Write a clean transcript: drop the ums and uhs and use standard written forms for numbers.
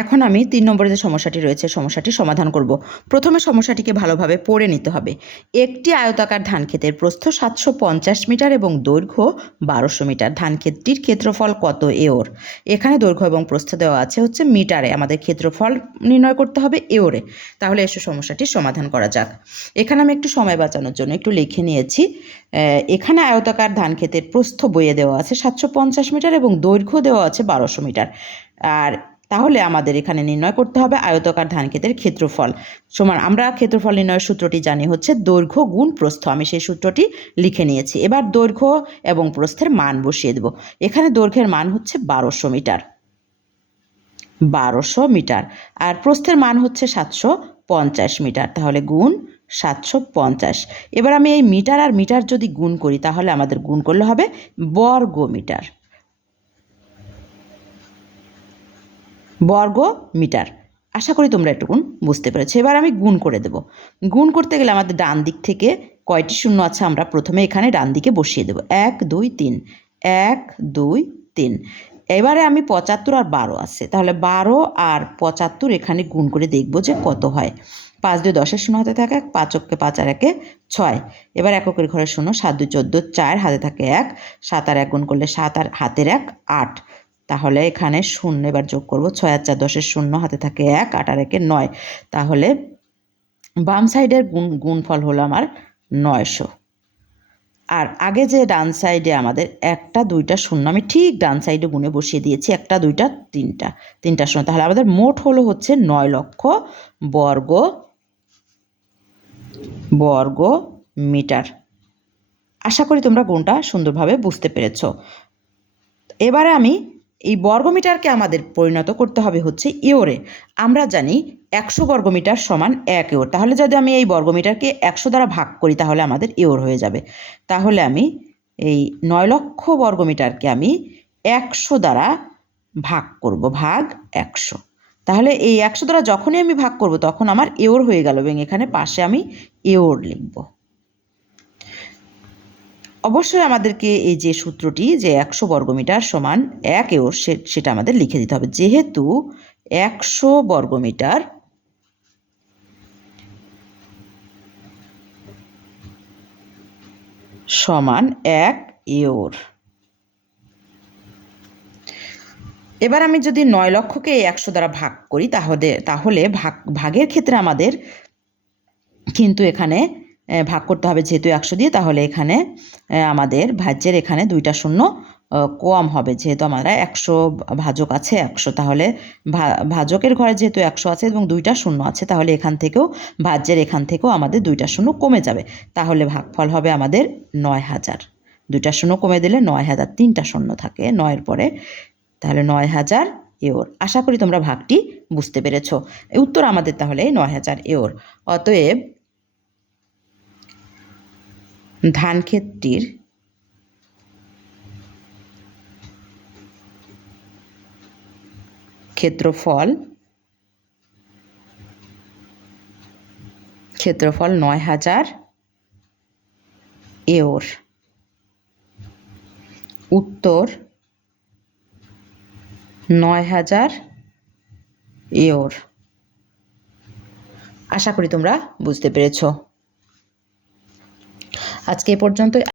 এখন আমি 3 নম্বরে যে সমস্যাটি রয়েছে সমস্যাটি সমাধান করব। প্রথমে সমস্যাটিকে ভালোভাবে পড়ে নিতে হবে। একটি আয়তাকার ধানক্ষেতের প্রস্থ 750 মিটার এবং দৈর্ঘ্য 1200 মিটার। ধানক্ষেতটির ক্ষেত্রফল কত এওর? এখানে দৈর্ঘ্য এবং প্রস্থ দেওয়া আছে হচ্ছে মিটারে, আমাদের ক্ষেত্রফল নির্ণয় করতে হবে এওরে। তাহলে এসে সমস্যাটির সমাধান করা যাক। এখানে আমি একটু সময় বাঁচানোর জন্য একটু লিখে নিয়েছি। এখানে আয়তাকার ধানক্ষেতের প্রস্থ বইয়ে দেওয়া আছে 750 মিটার এবং দৈর্ঘ্য দেওয়া আছে 1200 মিটার। আর তাহলে আমাদের এখানে নির্ণয় করতে হবে আয়তাকার ধানক্ষেতের ক্ষেত্রফল সমান, আমরা ক্ষেত্রফল নির্ণয়ের সূত্রটি জানি হচ্ছে দৈর্ঘ্য গুণ প্রস্থ। আমি সেই সূত্রটি লিখে নিয়েছি। এবার দৈর্ঘ্য এবং প্রস্থের মান বসিয়ে দেব। এখানে দৈর্ঘ্যের মান হচ্ছে 1200 মিটার, 1200 মিটার, আর প্রস্থের মান হচ্ছে 750 মিটার। তাহলে গুণ 750। এবার আমি এই মিটার আর মিটার যদি গুণ করি তাহলে আমাদের গুণ করলে হবে বর্গ মিটার, বর্গ মিটার। আশা করি তোমরা একটুকুন বুঝতে পেরেছো। এবার আমি গুণ করে দেব। গুণ করতে গেলে আমাদের ডান দিক থেকে কয়টি শূন্য আছে আমরা প্রথমে এখানে ডান দিকে বসিয়ে দেব। 1 2 3, 1 2 3। এবারে আমি 75 আর 12 আছে, তাহলে 12 আর 75 এখানে গুণ করে দেখব যে কত হয়। 5 2 10 শূন্য হাতে থাকে 1, 5 অক্ষে 5 আর 1 6। এবার এককের ঘরে শূন্য, 7 2 14 4 হাতে থাকে 1, 7 আর 1 গুণ করলে 7 আর হাতের 1 8। তাহলে এখানে শূন্য এবার যোগ করব। 6 আর 4 10 শূন্য হাতে থাকে 1, 8 আর 1 9। তাহলে বাম সাইডের গুণফল হলো আমার 900। আর আগে যে ডান সাইডে আমাদের 1টা 2টা শূন্য আমি ঠিক ডান সাইডে গুণে বসিয়ে দিয়েছি, 1টা 2টা 3টা শূন্য। তাহলে আমাদের মোট হলো হচ্ছে 9 লক্ষ বর্গ মিটার। আশা করি তোমরা গুণটা সুন্দরভাবে বুঝতে পেরেছ। এবারে আমি এই বর্গমিটারকে আমাদের পরিণত করতে হবে হচ্ছে ইওরে। আমরা জানি 100 বর্গমিটার সমান 1 ইওর। তাহলে যদি আমি এই বর্গমিটারকে 100 দ্বারা ভাগ করি তাহলে আমাদের ইওর হয়ে যাবে। তাহলে আমি এই 9 লক্ষ বর্গমিটারকে আমি 100 দ্বারা ভাগ করব, ভাগ 100। তাহলে এই 100 দ্বারা যখনই আমি ভাগ করব তখন আমার ইওর হয়ে গেল এবং এখানে পাশে আমি ইওর লিখব। অবশ্যই আমাদেরকে এই যে সূত্রটি যে 100 বর্গমিটার সমান 1 ইওর সেটা আমাদের লিখে দিতে হবে। যেহেতু 100 বর্গমিটার সমান 1 ইওর। এবার আমি যদি 9 লক্ষকে 100 দ্বারা ভাগ করি তাহলে ভাগের ক্ষেত্রে আমাদের কিন্তু এখানে ভাগ করতে হবে যেহেতু 100 দিয়ে। তাহলে এখানে আমাদের ভাজ্যের এখানে 2টা শূন্য কম হবে, যেহেতু আমরা 100 ভাজক আছে 100। তাহলে ভাজকের ঘরে যেহেতু 100 আছে এবং 2টা শূন্য আছে, তাহলে এখান থেকেও ভাজ্যের এখান থেকেও আমাদের 2টা শূন্য কমে যাবে। তাহলে ভাগফল হবে আমাদের 9000। 2টা শূন্য কমে দিলে 9000, 3টা শূন্য থাকে 9-এর পরে, তাহলে 9000 ইওর। আশা করি তোমরা ভাগটি বুঝতে পেরেছ। উত্তর আমাদের তাহলে 9000 ইওর। অতএব ধানক্ষেতটির ক্ষেত্রফল 9000 ইওর। উত্তর 9000 ইওর। আশা করি তোমরা বুঝতে পেরেছ। আজকে এ পর্যন্ত।